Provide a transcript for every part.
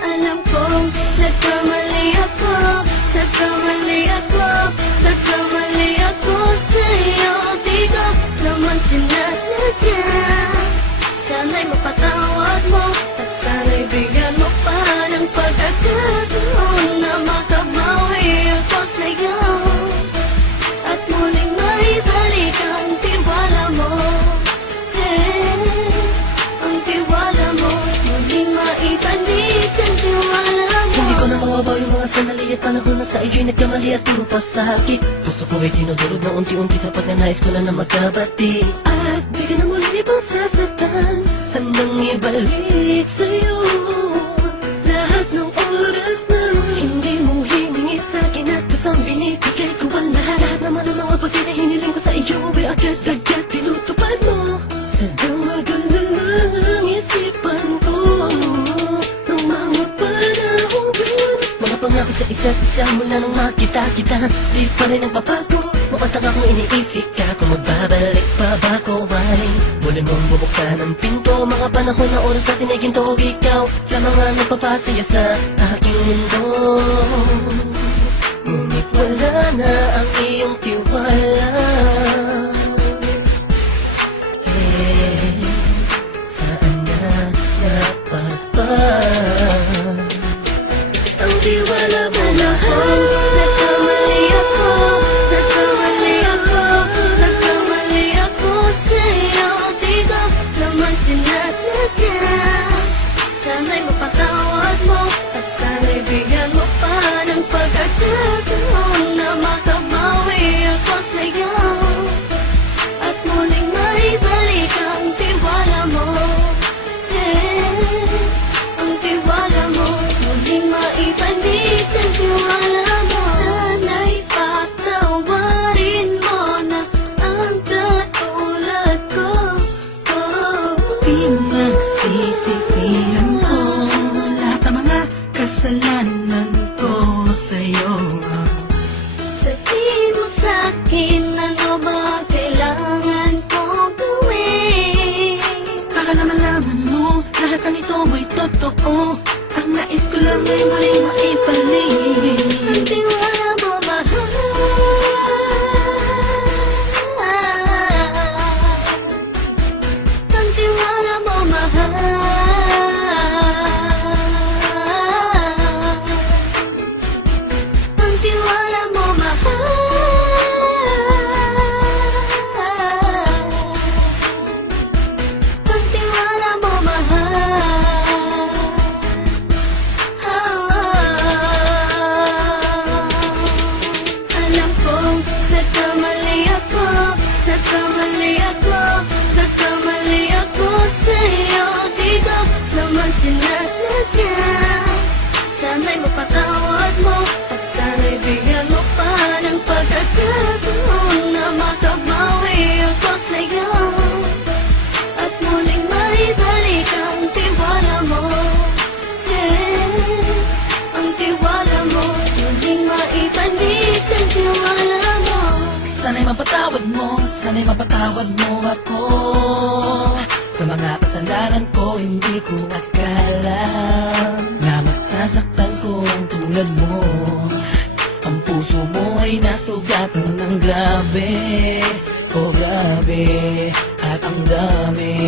Alam kong nagkamali ako, nagkamali ako, nagkamali ako sa'yo. Di ko naman sinasadya. Sana'y mapatawad mo at sana'y bigyan mo pa ng pagkakataon na makabawi ako sa'yo at muling maibalik ang tiwala mo. Ang tiwala mo, muling maibalik ang tiwala mo. Hindi ko na mawabaw yung mga sandali at panahon na sa iyo'y nagkamali at puro pasakit. Puso ko ay tinudulog na unti-unti sa pagnanais ko na magkabati. At di ka na muli pang sasaktan, handang ibalik sa'yo lahat ng oras na hindi mo hiningi sa'kin at kasang binibigay ko ang lahat. Lahat naman ng mga bagay na hiniling ko sa iyo ay agad-agad tinutupad mo. Sadyang maganda ang isipan ko ng mga panahong yun. Mga pangako sa isa't isa mula nung makita kita, di pa rin nagbabago. Mamatang akong iniisip ka kung magbabalik pa ba ko ay muli mong bubuksan ang pinto. Mga panahon na oras natin ay ginto. Ikaw lamang ang nagpapasaya sa aking mundo. Ngunit wala na ang iyong tiwala. Saan na napagpag ang tiwala mo mahal? Nagkamali ako, nagkamali ako, nagkamali ako sa'yo. Di ko naman sinasadya. Sana'y mapatawad mo at sana'y bigyan mo pa ng pagkakataon na makabawi ako sa'yo at muling maibalik ang tiwala mo. Ang tiwala mo, muling maibalik ang tiwala mo. Sana'y patawarin mo na ang katulad ko. Pinagsisisihan ko lahat ng mga kasalanan ko sa'yo. Sabihin mo sa'kin ano ba kailangan kong gawin. Para malaman mo lahat ng ito ay totoo. Ang nais ko lang ay muling maibalik Ang tiwala mo mahal. Ang tiwala mo mahal. Ang tiwala mo mahal. Ang tiwala mo mahal. Alam kong nagkamali ako, nagkamali ako, nagkamali ako sa'yo. Di ko naman sinasadya. Sana'y mapatawad mo at sana'y bigyan mo pa ng pagkakataon na makabawi ako sa'yo at muling maibalik ang tiwala mo. Ang tiwala mo, muling maibalik ang tiwala mo. Sana'y mapatawad mo, sana'y mapatawad mo ako sa mga kasalanan ko. Hindi ko akala na masasaktan ko ang tulad mo. Ang puso mo ay nasugatan ng grabe. Oh grabe, at ang dami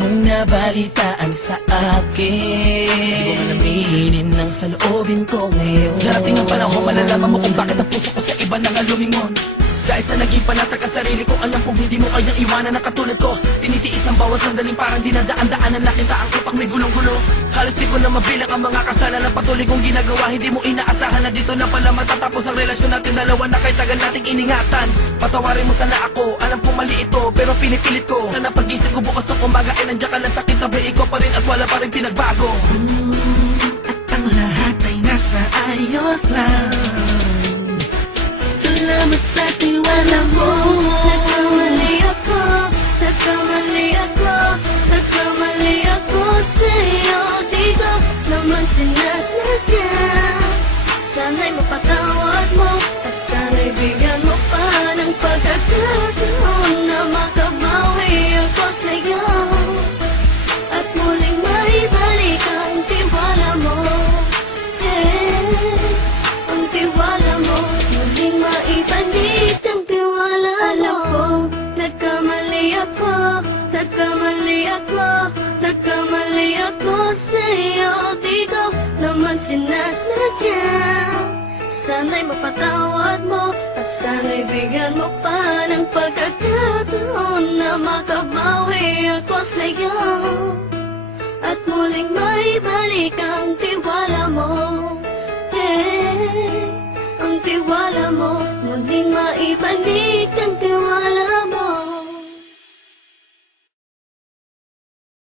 mong nabalitaan sa akin. Di ko man aminin ang saloobin ko ngayon. Darating ang panahon, malalaman mo kung bakit ang puso ko sa iba nang lumingon. Dahil sa naging panatag ka sarili ko, alam kong hindi mo kayang iwanan na katulad ko. Tinitiis ang bawat sandaling parang dinadaan-daanan. Nakita ang utak may gulong-gulo. Halos di ko na mabilang ang mga kasalanan patuloy kong ginagawa. Hindi mo inaasahan na dito na pala matatapos ang relasyon natin dalawa na kahit tagal nating iningatan. Patawarin mo sana ako, alam kong mali ito pero pinipilit ko. Sana pag-isip ko bukas ng kumbaga ay nandiyan ka lang sa kitabi. Ikaw pa rin at wala pa rin pinagbago. At ang lahat ay nasa ayos lang. Salamat sa tiwala mo. Nagkamali ako, nagkamali ako, nagkamali ako sa'yo. Di ko naman sinasadya. Sana'y mapatawad mo at sana'y bigyan mo pa ng pagkakataon na makabawi ako sa'yo at muling maibalik ang tiwala ako, nagkamali ako sa'yo. Di ko naman sinasadya. Sana'y mapatawad mo at sana'y bigyan mo pa ng pagkakataon na makabawi ako sa'yo at muling maibalik ang tiwala mo. Ang tiwala mo, muling maibalik ang tiwala mo.